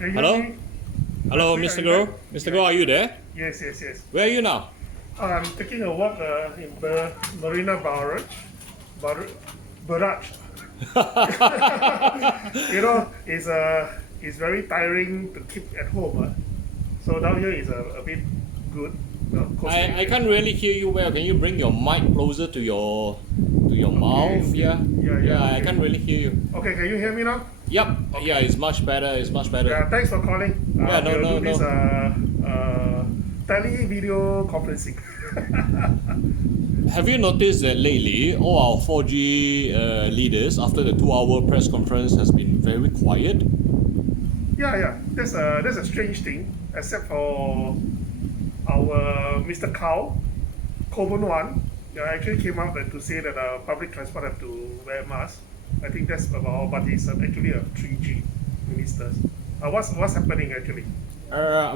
Can you Hello? hear me? Hello, Patrick, Mr. are you Go. there? Mr. Go, are you there? Yes, yes, yes. Where are you now? I'm taking a walk in the Marina Barrage. Barrage. It's very tiring to keep at home. So down here is a bit good. I can't really hear you well. Can you bring your mic closer to your mouth? Okay. Yeah. Yeah, I okay. can't really hear you. Okay, can you hear me now? Yep. Okay. Yeah, it's much better. It's much better. Yeah, thanks for calling. Yeah, no, we'll no, do this no. tele-video conferencing. Have you noticed that lately all our 4G leaders, after the 2-hour press conference, has been very quiet? Yeah. That's a strange thing, except for our Mr. Cow, Coburn One, actually came out to say that public transport have to wear masks. I think that's about, but he's actually a 3G minister. What's happening actually?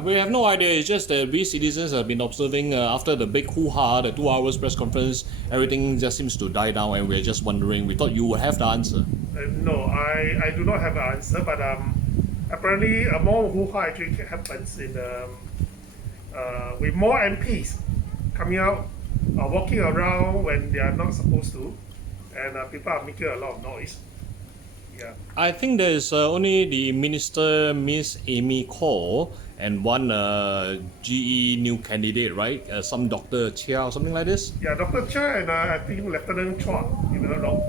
We have no idea. It's just that we citizens have been observing after the big hoo-ha, the 2 hours press conference, everything just seems to die down, and we're just wondering. We thought you would have the answer. No, I do not have an answer, but apparently more hoo-ha actually happens in with more MPs coming out, walking around when they are not supposed to, and people are making a lot of noise. Yeah. I think there's only the minister, Miss Amy Cole, and one GE new candidate, right? Some Dr. Chia or something like this. Yeah, Dr. Chia and I think Lieutenant Chua,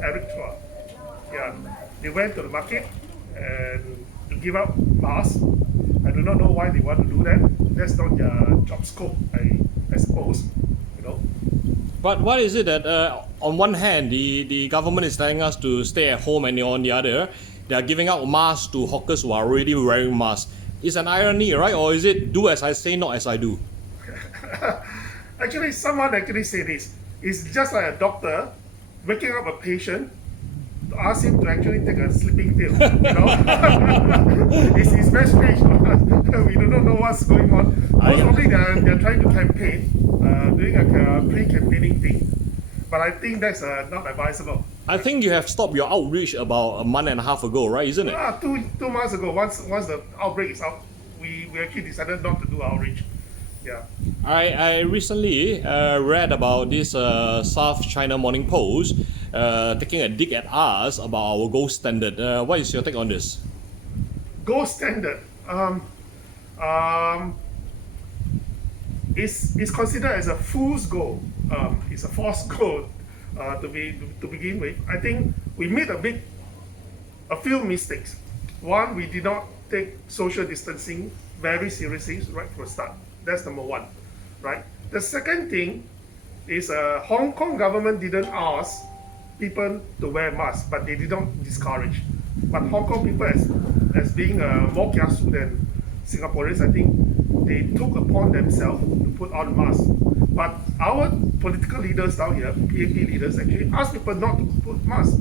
Eric Chua. Yeah, they went to the market and to give out masks. I do not know why they want to do that. That's not their job scope, I suppose. But what is it that on one hand the government is telling us to stay at home, and on the other they are giving out masks to hawkers who are already wearing masks? It's an irony, right? Or is it do as I say, not as I do? Actually, someone actually said this. It's just like a doctor waking up a patient to ask him to actually take a sleeping pill. It's very strange. We do not know what's going on. Most probably they're trying to campaign, doing a pre-campaigning thing. But I think that's not advisable. I think you have stopped your outreach about a month and a half ago, right? Isn't it? 2 months ago, once the outbreak is out, we actually decided not to do outreach. Yeah. I recently read about this South China Morning Post taking a dig at us about our gold standard. What is your take on this? Gold standard is considered as a fool's goal. It's a false goal to begin with. I think we made a few mistakes. One, we did not take social distancing very seriously right from the start. That's number one, right? The second thing is Hong Kong government didn't ask people to wear masks, but they did not discourage. But Hong Kong people, as being more kiasu than Singaporeans, I think they took upon themselves to put on masks. But our political leaders down here, PAP leaders, actually asked people not to put masks.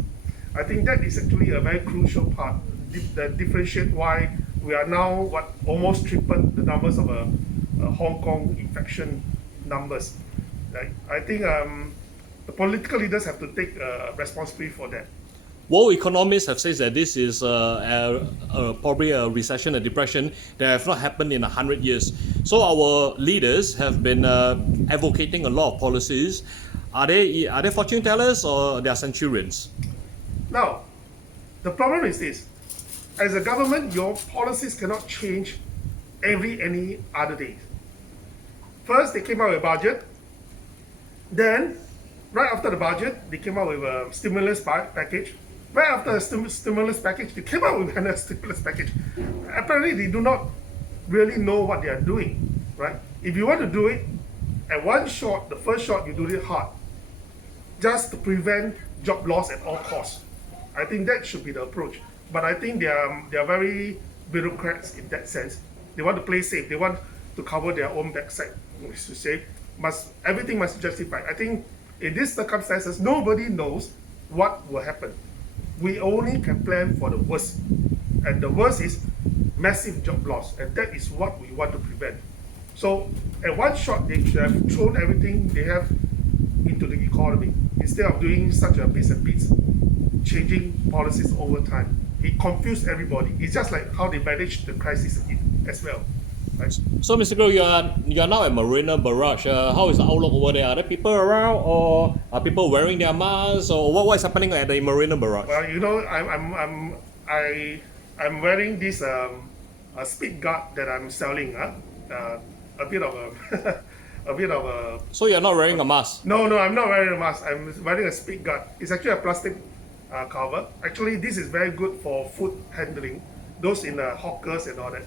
I think that is actually a very crucial part that differentiate why we are now almost tripled the numbers of Hong Kong infection numbers. Right? I think the political leaders have to take responsibility for that. World economists have said that this is probably a recession, a depression that have not happened in 100 years. So our leaders have been advocating a lot of policies. Are they fortune tellers or they are centurions? Now, the problem is this: as a government, your policies cannot change any other day. First, they came out with a budget. Then, right after the budget, they came out with a stimulus package. Right after the stimulus package, they came out with another stimulus package. Apparently, they do not really know what they are doing, right? If you want to do it at one shot, the first shot, you do it hard, just to prevent job loss at all costs. I think that should be the approach. But I think they are very bureaucrats in that sense. They want to play safe. They want to cover their own backside. To say, everything must be justified. I think in these circumstances, nobody knows what will happen. We only can plan for the worst, and the worst is massive job loss, and that is what we want to prevent. So at one shot, they should have thrown everything they have into the economy instead of doing such a bits and bits, changing policies over time. it confused everybody. It's just like how they manage the crisis as well. Right? So, Mr. Groh, you are now at Marina Barrage. How is the outlook over there? Are there people around, or are people wearing their masks, or what is happening at the Marina Barrage? Well, you know, I'm wearing this a speed guard that I'm selling. A bit of a a bit of a. So you're not wearing a mask? No, I'm not wearing a mask. I'm wearing a speed guard. It's actually a plastic cover. Actually, this is very good for food handling. Those in the hawkers and all that,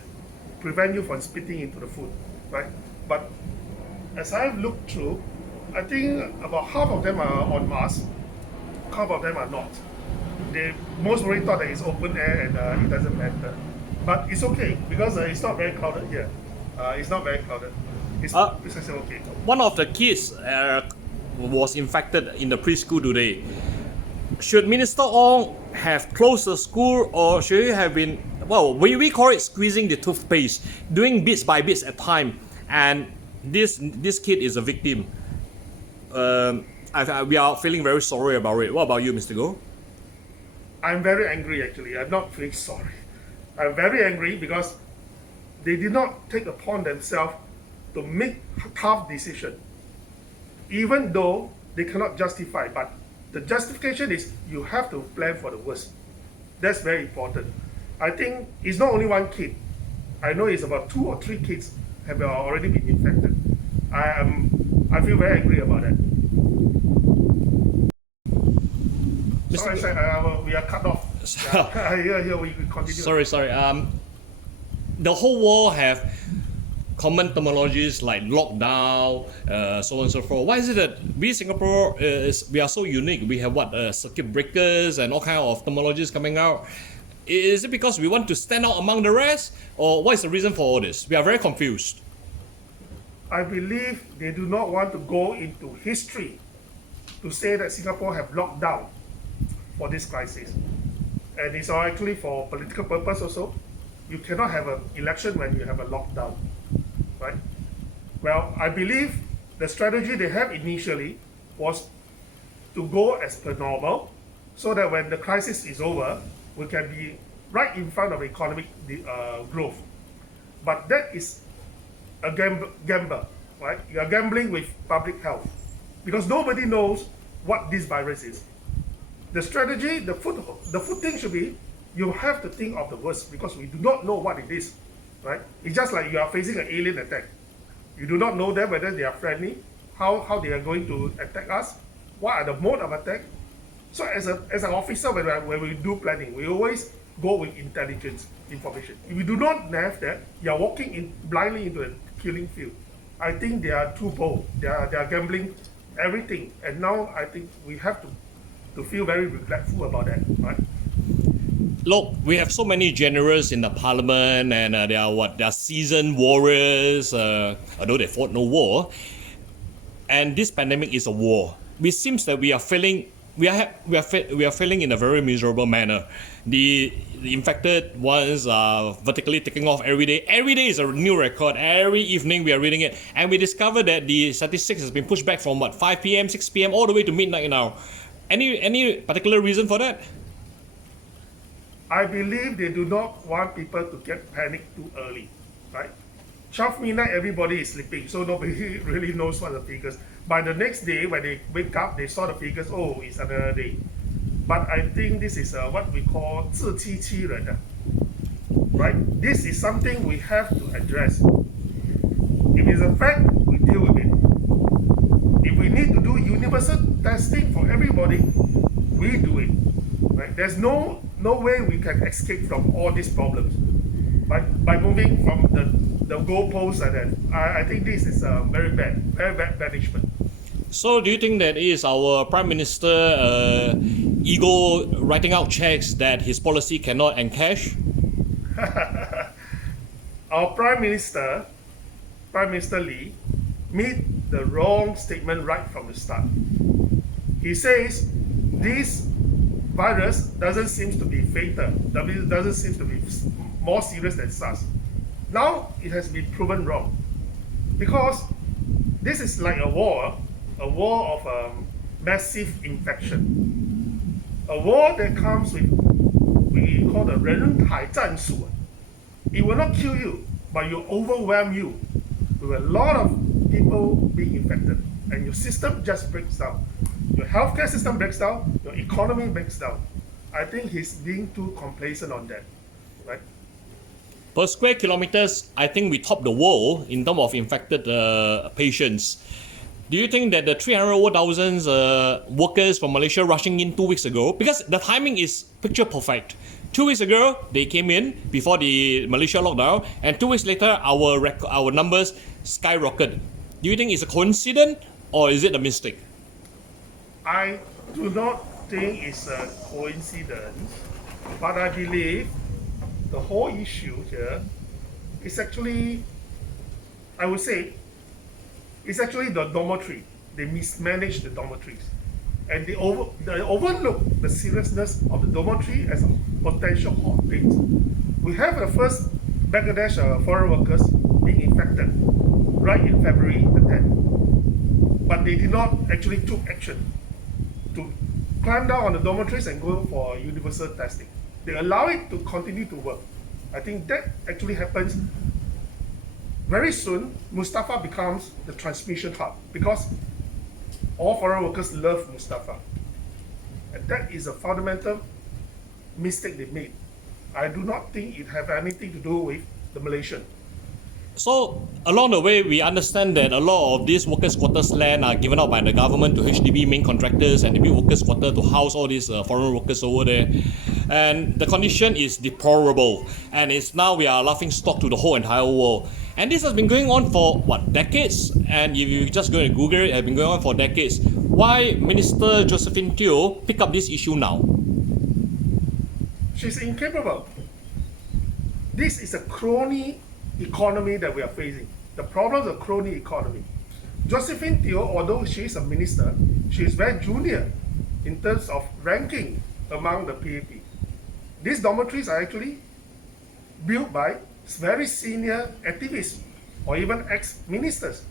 prevent you from spitting into the food, right? But as I've looked through, I think about half of them are on mask, half of them are not. They most probably thought that it's open air and it doesn't matter. But it's okay because it's not very crowded here. It's not very crowded. It's actually okay. One of the kids was infected in the preschool today. Should Minister Ong have closed the school, or should he have been, well, we call it squeezing the toothpaste, doing bits by bits at time, and this kid is a victim. We are feeling very sorry about it. What about you, Mr. Goh? I'm very angry actually. I'm not feeling sorry. I'm very angry because they did not take upon themselves to make tough decision, even though they cannot justify. But the justification is you have to plan for the worst. That's very important. I think it's not only one kid. I know it's about 2 or 3 kids have already been infected. I feel very angry about that. Sorry, we are cut off. Here we continue. Sorry. The whole world have common terminologies like lockdown, so on and so forth. Why is it that we Singapore we are so unique? We have circuit breakers and all kind of terminologies coming out. Is it because we want to stand out among the rest, or what is the reason for all this? We are very confused. I believe they do not want to go into history to say that Singapore have locked down for this crisis, and it's actually for political purpose also. You cannot have an election when you have a lockdown. Right? Well, I believe the strategy they have initially was to go as per normal, so that when the crisis is over, we can be right in front of economic growth. But that is a gamble, right? You are gambling with public health because nobody knows what this virus is. The strategy, the footing should be you have to think of the worst because we do not know what it is. Right? It's just like you are facing an alien attack. You do not know them whether they are friendly, how they are going to attack us, what are the mode of attack. So as an officer, when we do planning, we always go with intelligence information. If you do not have that, you are walking blindly into a killing field. I think they are too bold. They are gambling everything, and now I think we have to feel very regretful about that. Right? Look, we have so many generals in the parliament, and they are seasoned warriors, although they fought no war. And this pandemic is a war. It seems that we are failing in a very miserable manner. The infected ones are vertically taking off every day. Every day is a new record. Every evening we are reading it, and we discover that the statistics has been pushed back from 5 p.m., 6 p.m. all the way to midnight now. Any particular reason for that? I believe they do not want people to get panicked too early, right? 12 midnight, everybody is sleeping, so nobody really knows what the figures. By the next day, when they wake up, they saw the figures, oh, it's another day. But I think this is what we call 自欺欺人, right? This is something we have to address. If it's a fact, we deal with it. If we need to do universal testing for everybody, we do it. Right? There's no way we can escape from all these problems by moving from the goalposts like that. I think this is very bad management. So do you think that is our Prime Minister ego writing out checks that his policy cannot encash? Our Prime Minister Lee, made the wrong statement right from the start. He says this virus doesn't seem to be fatal, doesn't seem to be more serious than SARS. Now it has been proven wrong because this is like a war of massive infection, a war that comes with, we called the 人海战术. It will not kill you, but it will overwhelm you with a lot of people being infected, and your system just breaks down. Your healthcare system breaks down, your economy breaks down. I think he's being too complacent on that, right? Per square kilometers, I think we top the world in terms of infected patients. Do you think that the 300,000 workers from Malaysia rushing in 2 weeks ago, because the timing is picture perfect. 2 weeks ago, they came in before the Malaysia lockdown, and 2 weeks later, our numbers skyrocketed. Do you think it's a coincidence or is it a mistake? I do not think it's a coincidence, but I believe the whole issue here is actually, I would say, it's actually the dormitory. They mismanaged the dormitories, and they overlook the seriousness of the dormitory as a potential hotbed. We have the first Bangladesh foreign workers being infected right in February the 10th, but they did not actually took action to climb down on the dormitories and go for universal testing. They allow it to continue to work. I think that actually happens very soon. Mustafa becomes the transmission hub because all foreign workers love Mustafa. And that is a fundamental mistake they made. I do not think it have anything to do with the Malaysian. So along the way, we understand that a lot of these workers' quarters land are given out by the government to HDB main contractors, and they build workers' quarter to house all these foreign workers over there. And the condition is deplorable, and it's now we are laughing stock to the whole entire world. And this has been going on for what, decades? And if you just go and Google it, it has been going on for decades. Why Minister Josephine Teo pick up this issue now? She's incapable. This is a crony economy that we are facing. The problem is a crony economy. Josephine Teo, although she is a minister, she is very junior in terms of ranking among the PAP. These dormitories are actually built by very senior activists or even ex-ministers.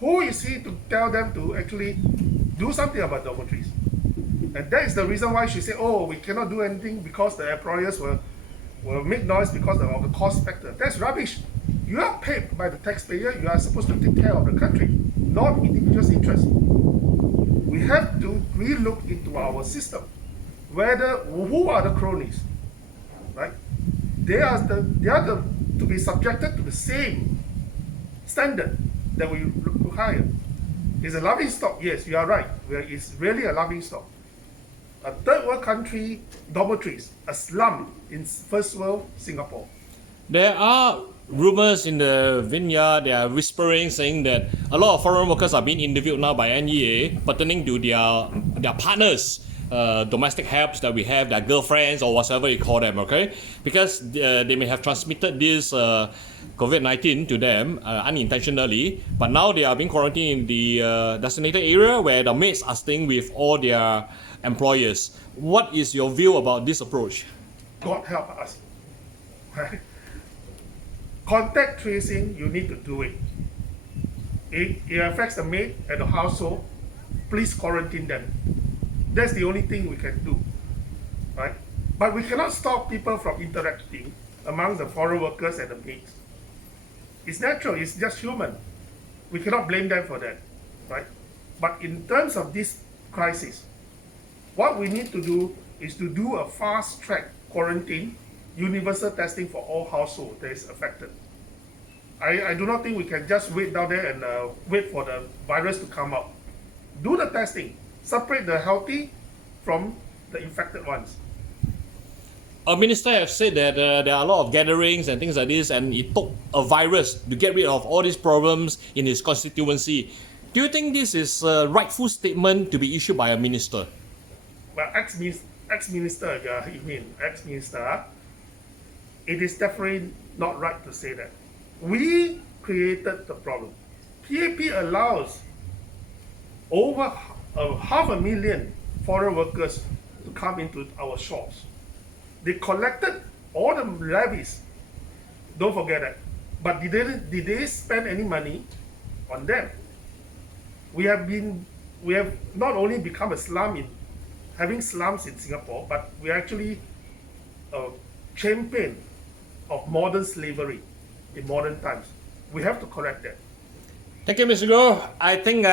Who is he to tell them to actually do something about dormitories? And that is the reason why she said, oh, we cannot do anything because the employers will make noise because of the cost factor. That's rubbish. You are paid by the taxpayer. You are supposed to take care of the country, not individuals' interests. We have to relook into our system, who are the cronies, right? They are to be subjected to the same standard that we require. It's a laughing stock. Yes, you are right. It's really a laughing stock. A third world country dormitories, a slum in first world Singapore. There are rumors in the vineyard, they are whispering saying that a lot of foreign workers are being interviewed now by NEA pertaining to their partners, domestic helps that we have, their girlfriends or whatever you call them, okay? Because they may have transmitted this COVID-19 to them unintentionally, but now they are being quarantined in the designated area where the maids are staying with all their employers. What is your view about this approach? God help us. Right? Contact tracing, you need to do it. It affects the maid and the household. Please quarantine them. That's the only thing we can do, right? But we cannot stop people from interacting among the foreign workers and the maids. It's natural. It's just human. We cannot blame them for that, right? But in terms of this crisis, what we need to do is to do a fast-track quarantine, universal testing for all households that is affected. I do not think we can just wait down there and wait for the virus to come out. Do the testing. Separate the healthy from the infected ones. A minister has said that there are a lot of gatherings and things like this, and it took a virus to get rid of all these problems in his constituency. Do you think this is a rightful statement to be issued by a minister? Well, ex-minister, yeah, you mean ex-minister, it is definitely not right to say that. We created the problem. PAP allows over 500,000 foreign workers to come into our shops. They collected all the levies. Don't forget that. But did they spend any money on them? We have not only become a slum in having slums in Singapore, but we actually champion of modern slavery in modern times. We have to correct that. Thank you, Mr. Go. I think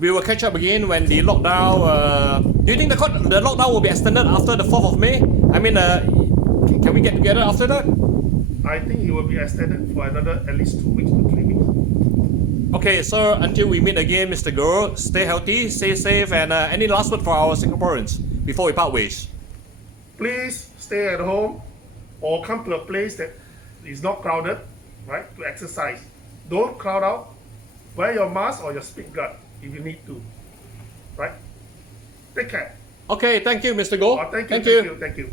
we will catch up again when the lockdown. Do you think the lockdown will be extended after the 4th of May? I mean, can we get together after that? I think it will be extended for another at least 2 weeks to 3 weeks. Okay, so until we meet again, Mr. Go, stay healthy, stay safe, and any last word for our Singaporeans before we part ways? Please stay at home or come to a place that is not crowded, right, to exercise. Don't crowd out. Wear your mask or your spit guard if you need to, right? Take care. Okay, thank you, Mr. Go. Thank you.